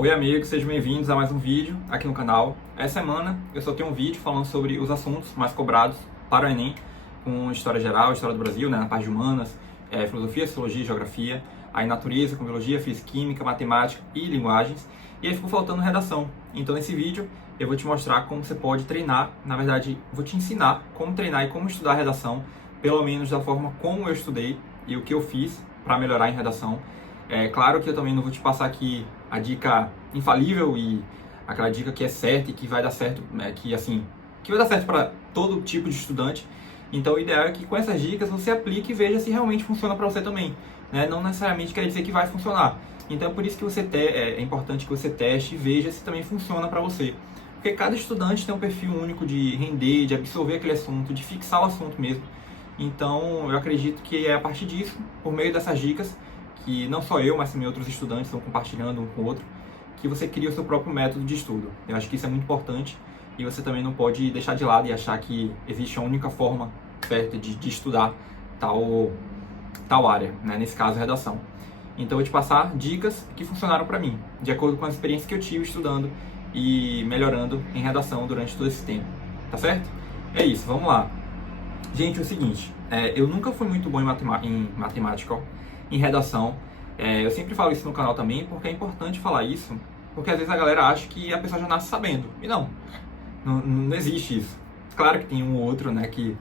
Oi amigos, sejam bem-vindos a mais um vídeo aqui no canal. Essa semana eu só tenho um vídeo falando sobre os assuntos mais cobrados para o Enem, com História Geral, História do Brasil, né, na parte de Humanas, Filosofia, Sociologia e Geografia, aí Natureza, com Biologia, Física, Química, Matemática e Linguagens, e aí ficou faltando Redação. Então nesse vídeo eu vou te mostrar como você pode treinar, na verdade vou te ensinar como treinar e como estudar Redação, pelo menos da forma como eu estudei e o que eu fiz para melhorar em Redação. É claro que eu também não vou te passar aqui a dica infalível e aquela dica que é certa e que vai dar certo, que vai dar certo para todo tipo de estudante. Então o ideal é que com essas dicas você aplique e veja se realmente funciona para você também, né? Não necessariamente quer dizer que vai funcionar. Então é por isso que é importante que você teste e veja se também funciona para você. Porque cada estudante tem um perfil único de render, de absorver aquele assunto, de fixar o assunto mesmo. Então eu acredito que é a partir disso, por meio dessas dicas, que não só eu, mas também outros estudantes estão compartilhando um com o outro, que você cria o seu próprio método de estudo. Eu acho que isso é muito importante e você também não pode deixar de lado e achar que existe a única forma certa de estudar tal área, né? Nesse caso, a redação. Então eu vou te passar dicas que funcionaram para mim, de acordo com as experiências que eu tive estudando e melhorando em redação durante todo esse tempo, tá certo? É isso, vamos lá. Gente, é o seguinte, eu nunca fui muito bom em matemática, em redação. Eu sempre falo isso no canal também, porque é importante falar isso, porque às vezes a galera acha que a pessoa já nasce sabendo, e não existe isso. Claro que tem um ou outro, né, que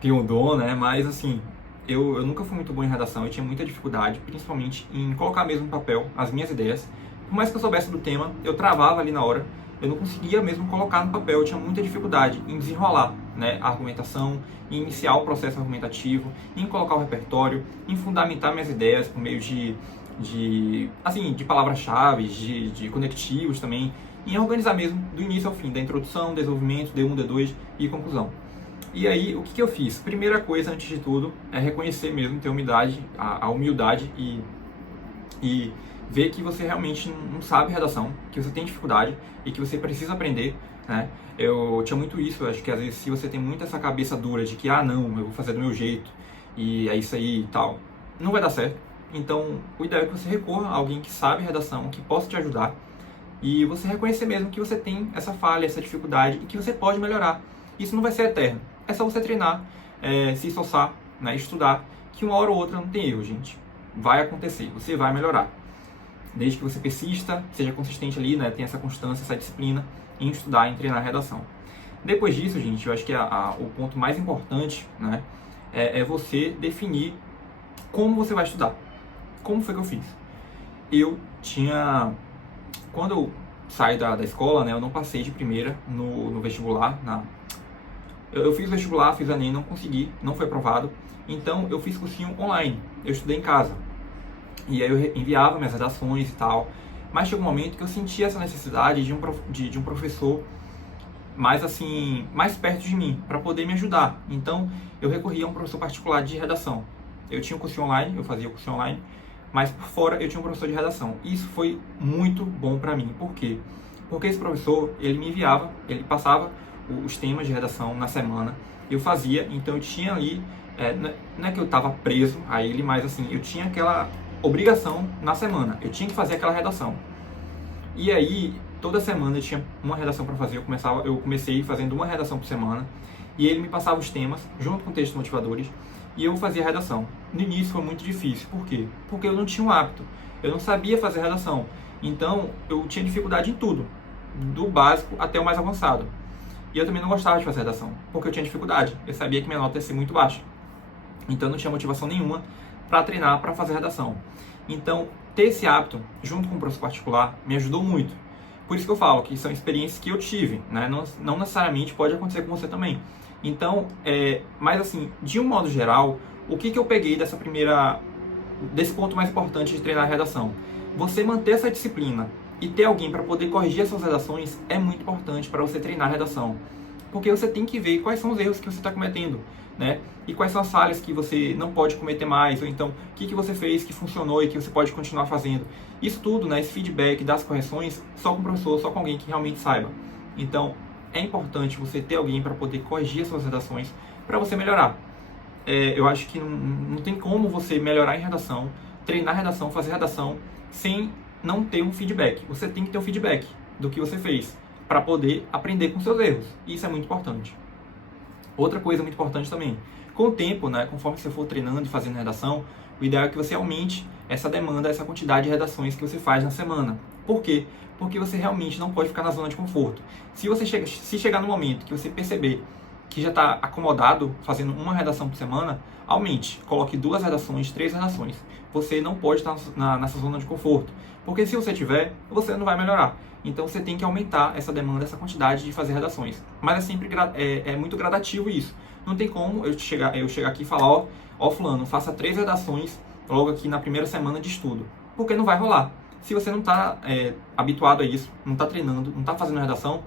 tem um dom, né, mas assim, eu nunca fui muito bom em redação, eu tinha muita dificuldade, principalmente em colocar mesmo no papel as minhas ideias. Por mais que eu soubesse do tema, eu travava ali na hora, eu não conseguia mesmo colocar no papel, eu tinha muita dificuldade em desenrolar, né, a argumentação, em iniciar o processo argumentativo, em colocar o repertório, em fundamentar minhas ideias por meio de palavras-chave, de conectivos também, em organizar mesmo do início ao fim, da introdução, desenvolvimento, D1, D2 e conclusão. E aí, o que eu fiz? Primeira coisa, antes de tudo, é reconhecer mesmo, ter a humildade e ver que você realmente não sabe redação, que você tem dificuldade e que você precisa aprender, né? Eu tinha muito isso, eu acho que às vezes se você tem muito essa cabeça dura de que, não, eu vou fazer do meu jeito e é isso aí e tal, não vai dar certo. Então, o ideal é que você recorra a alguém que sabe redação, que possa te ajudar e você reconhecer mesmo que você tem essa falha, essa dificuldade e que você pode melhorar. Isso não vai ser eterno, é só você treinar, se esforçar, né, estudar, que uma hora ou outra não tem erro, gente. Vai acontecer, você vai melhorar. Desde que você persista, seja consistente ali, né, tenha essa constância, essa disciplina em estudar, em treinar a redação. Depois disso, gente, eu acho que o ponto mais importante, né, é você definir como você vai estudar. Como foi que eu fiz? Quando eu saí da escola, né, eu não passei de primeira no vestibular. Eu fiz o vestibular, fiz o Enem, não consegui, não foi aprovado. Então eu fiz cursinho online, eu estudei em casa. E aí eu enviava minhas redações e tal. Mas chegou um momento que eu sentia essa necessidade de um professor mais perto de mim, para poder me ajudar. Então eu recorria a um professor particular de redação. Eu tinha um curso online, eu fazia o curso online, mas por fora eu tinha um professor de redação. E isso foi muito bom para mim. Por quê? Porque esse professor, ele passava os temas de redação na semana, eu fazia, então eu tinha ali, não é que eu estava preso a ele, mas assim, eu tinha aquela obrigação na semana, eu tinha que fazer aquela redação. E aí, toda semana eu tinha uma redação para fazer, eu comecei fazendo uma redação por semana, e ele me passava os temas, junto com textos motivadores, e eu fazia a redação. No início foi muito difícil, por quê? Porque eu não tinha um hábito, eu não sabia fazer redação, então eu tinha dificuldade em tudo, do básico até o mais avançado. E eu também não gostava de fazer redação, porque eu tinha dificuldade, eu sabia que minha nota ia ser muito baixa. Então eu não tinha motivação nenhuma para treinar, para fazer redação. Então, ter esse hábito, junto com o professor particular, me ajudou muito. Por isso que eu falo que são experiências que eu tive, né? Não necessariamente pode acontecer com você também. Então, mas assim, de um modo geral, o que eu peguei desse ponto mais importante de treinar a redação? Você manter essa disciplina e ter alguém para poder corrigir essas redações é muito importante para você treinar a redação. Porque você tem que ver quais são os erros que você está cometendo, né? E quais são as falhas que você não pode cometer mais, ou então o que você fez que funcionou e que você pode continuar fazendo. Isso tudo, né, esse feedback das correções, só com o professor, só com alguém que realmente saiba. Então, é importante você ter alguém para poder corrigir as suas redações, para você melhorar. Eu acho que não tem como você melhorar em redação, treinar redação, fazer redação, sem não ter um feedback. Você tem que ter um feedback do que você fez para poder aprender com seus erros. Isso é muito importante. Outra coisa muito importante também, com o tempo, né, conforme você for treinando e fazendo redação, o ideal é que você aumente essa demanda, essa quantidade de redações que você faz na semana. Por quê? Porque você realmente não pode ficar na zona de conforto. Se chegar no momento que você perceber que já está acomodado fazendo uma redação por semana, aumente, coloque 2 redações, 3 redações. Você não pode estar nessa zona de conforto, porque se você tiver, você não vai melhorar. Então você tem que aumentar essa demanda, essa quantidade de fazer redações. Mas é sempre muito gradativo isso. Não tem como eu chegar aqui e falar, ó fulano, faça 3 redações logo aqui na primeira semana de estudo. Porque não vai rolar. Se você não está habituado a isso, não está treinando, não está fazendo redação,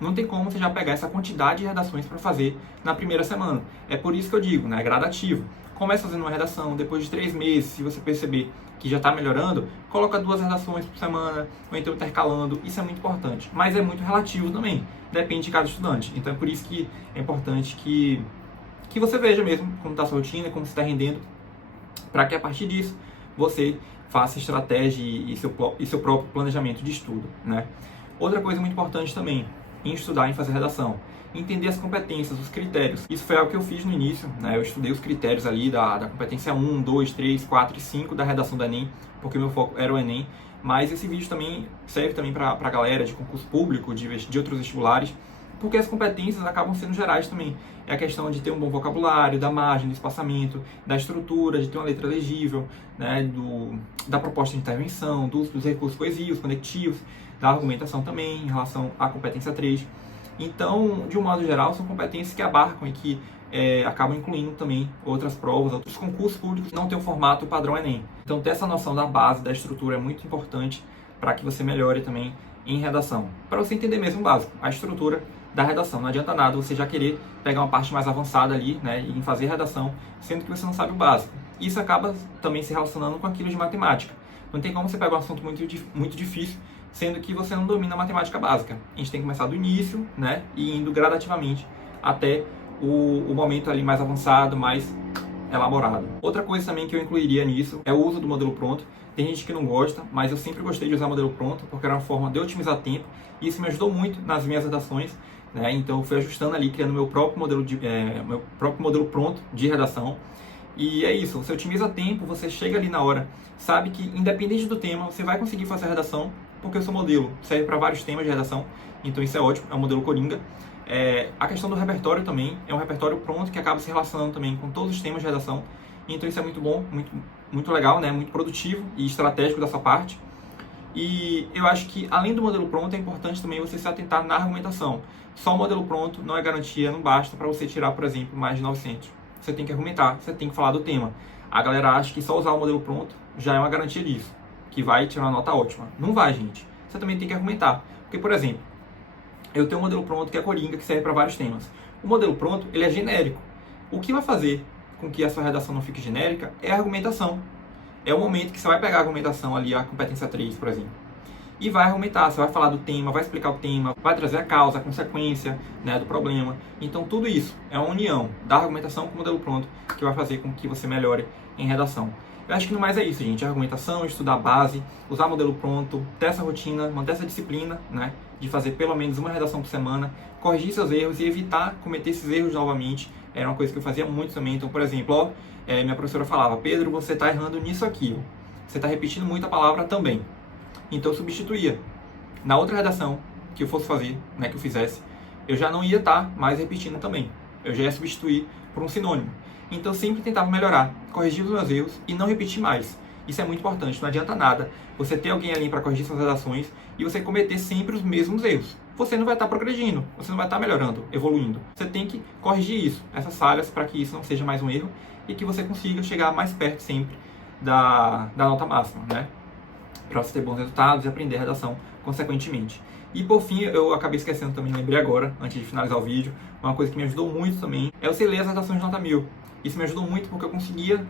não tem como você já pegar essa quantidade de redações para fazer na primeira semana. É por isso que eu digo, né, é gradativo. Começa fazendo uma redação, depois de 3 meses, se você perceber que já está melhorando, coloca 2 redações por semana, ou então intercalando, isso é muito importante. Mas é muito relativo também, depende de cada estudante. Então é por isso que é importante que você veja mesmo como está a sua rotina, como você está rendendo, para que a partir disso você faça estratégia e seu próprio planejamento de estudo, né? Outra coisa muito importante também, em estudar, em fazer redação, entender as competências, os critérios. Isso foi algo que eu fiz no início, né? Eu estudei os critérios ali da competência 1, 2, 3, 4 e 5 da redação do Enem, porque meu foco era o Enem, mas esse vídeo também serve também para a galera de concurso público, de outros vestibulares, porque as competências acabam sendo gerais também. É a questão de ter um bom vocabulário, da margem, do espaçamento, da estrutura, de ter uma letra legível, né, da proposta de intervenção, dos recursos coesivos, conectivos, da argumentação também, em relação à competência 3. Então, de um modo geral, são competências que abarcam e que acabam incluindo também outras provas, outros concursos públicos que não têm o formato padrão Enem. Então, ter essa noção da base, da estrutura é muito importante para que você melhore também em redação. Para você entender mesmo o básico, a estrutura da redação. Não adianta nada você já querer pegar uma parte mais avançada ali, né, e fazer redação, sendo que você não sabe o básico. Isso acaba também se relacionando com aquilo de matemática. Não tem como você pegar um assunto muito difícil, sendo que você não domina a matemática básica. A gente tem que começar do início, né, e indo gradativamente até o momento ali mais avançado, mais elaborado. Outra coisa também que eu incluiria nisso é o uso do modelo pronto. Tem gente que não gosta, mas eu sempre gostei de usar modelo pronto, porque era uma forma de otimizar tempo, e isso me ajudou muito nas minhas redações, né? Então eu fui ajustando ali, criando meu próprio modelo pronto de redação. E é isso, você otimiza tempo, você chega ali na hora, sabe que independente do tema, você vai conseguir fazer a redação, porque o seu modelo serve para vários temas de redação, então isso é ótimo, é um modelo Coringa. A questão do repertório também, é um repertório pronto que acaba se relacionando também com todos os temas de redação, então isso é muito bom, muito legal, né? Muito produtivo e estratégico dessa parte. E eu acho que, além do modelo pronto, é importante também você se atentar na argumentação. Só o modelo pronto não é garantia, não basta para você tirar, por exemplo, mais de 900. Você tem que argumentar, você tem que falar do tema. A galera acha que só usar o modelo pronto já é uma garantia disso, que vai tirar uma nota ótima. Não vai, gente. Você também tem que argumentar. Porque, por exemplo, eu tenho um modelo pronto que é Coringa, que serve para vários temas. O modelo pronto, ele é genérico. O que vai fazer com que a sua redação não fique genérica é a argumentação. É o momento que você vai pegar a argumentação ali, a competência 3, por exemplo, e vai argumentar, você vai falar do tema, vai explicar o tema, vai trazer a causa, a consequência, né, do problema. Então tudo isso é uma união da argumentação com o modelo pronto que vai fazer com que você melhore em redação. Eu acho que no mais é isso, gente. A argumentação, estudar a base, usar modelo pronto, ter essa rotina, manter essa disciplina, né, de fazer pelo menos uma redação por semana, corrigir seus erros e evitar cometer esses erros novamente. Era uma coisa que eu fazia muito também. Então, por exemplo, minha professora falava: Pedro, você está errando nisso aqui. Você está repetindo muito a palavra também. Então, eu substituía. Na outra redação que eu fosse fazer, né, que eu fizesse, eu já não ia estar mais repetindo também. Eu já ia substituir por um sinônimo. Então, eu sempre tentava melhorar, corrigir os meus erros e não repetir mais. Isso é muito importante. Não adianta nada você ter alguém ali para corrigir suas redações e você cometer sempre os mesmos erros. Você não vai estar progredindo, você não vai estar melhorando, evoluindo. Você tem que corrigir isso, essas falhas, para que isso não seja mais um erro e que você consiga chegar mais perto sempre da nota máxima, né? Para você ter bons resultados e aprender a redação consequentemente. E por fim, eu acabei esquecendo também, lembrei agora, antes de finalizar o vídeo, uma coisa que me ajudou muito também é você ler as redações de nota 1000. Isso me ajudou muito porque eu conseguia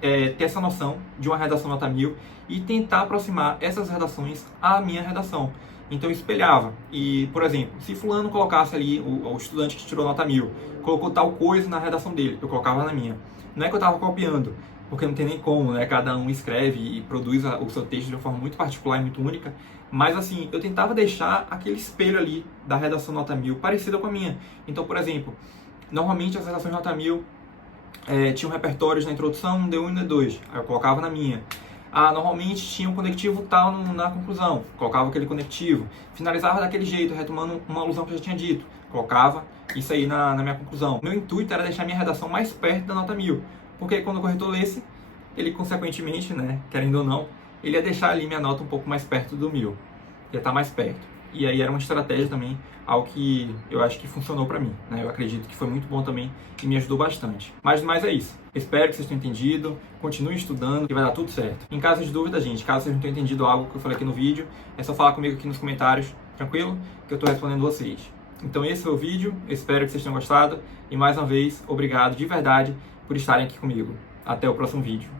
ter essa noção de uma redação nota 1000 e tentar aproximar essas redações à minha redação. Então eu espelhava. E, por exemplo, se fulano colocasse ali, o estudante que tirou nota 1000, colocou tal coisa na redação dele, eu colocava na minha. Não é que eu estava copiando, porque não tem nem como, né? Cada um escreve e produz o seu texto de uma forma muito particular e muito única. Mas assim, eu tentava deixar aquele espelho ali da redação nota 1000 parecida com a minha. Então, por exemplo, normalmente as redações nota 1000 tinham repertórios na introdução, D1 e D2, aí eu colocava na minha. Normalmente tinha um conectivo tal na conclusão, colocava aquele conectivo. Finalizava daquele jeito, retomando uma alusão que eu já tinha dito, colocava isso aí na minha conclusão. Meu intuito era deixar minha redação mais perto da nota 1000, porque quando o corretor lesse, ele consequentemente, né, querendo ou não, ele ia deixar ali minha nota um pouco mais perto do 1000, ia estar mais perto. E aí era uma estratégia também, algo que eu acho que funcionou para mim, né? Eu acredito que foi muito bom também e me ajudou bastante. Mas é isso. Espero que vocês tenham entendido, continuem estudando e vai dar tudo certo. Em caso de dúvida, gente, caso vocês não tenham entendido algo que eu falei aqui no vídeo, é só falar comigo aqui nos comentários, tranquilo? Que eu estou respondendo vocês. Então esse foi o vídeo, eu espero que vocês tenham gostado e mais uma vez, obrigado de verdade por estarem aqui comigo. Até o próximo vídeo.